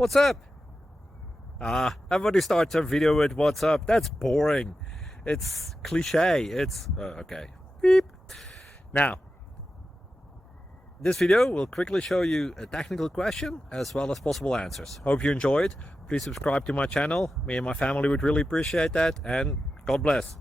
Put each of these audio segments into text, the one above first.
What's up? Everybody starts a video with what's up. That's boring. It's cliche. It's okay. Beep. Now, this video will quickly show you a technical question as well as possible answers. Hope you enjoyed. Please subscribe to my channel. Me and my family would really appreciate that, and God bless.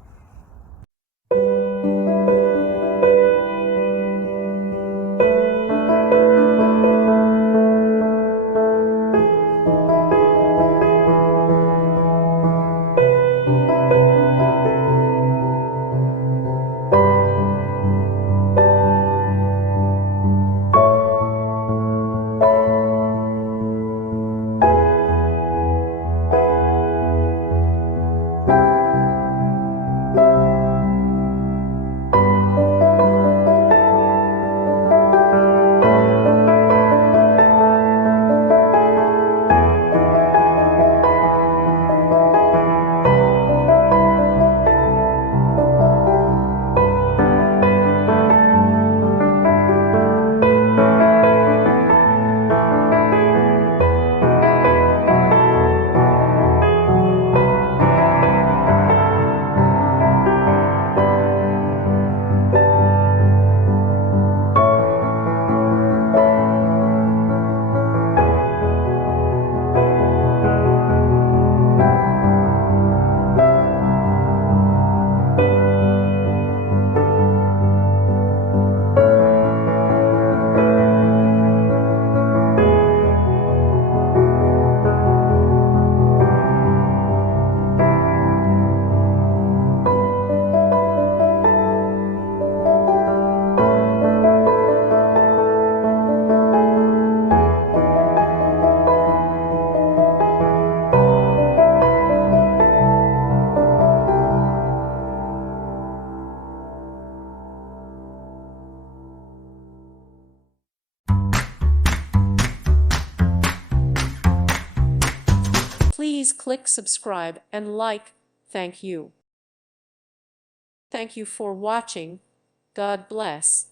Please click subscribe and like. Thank you. Thank you for watching. God bless.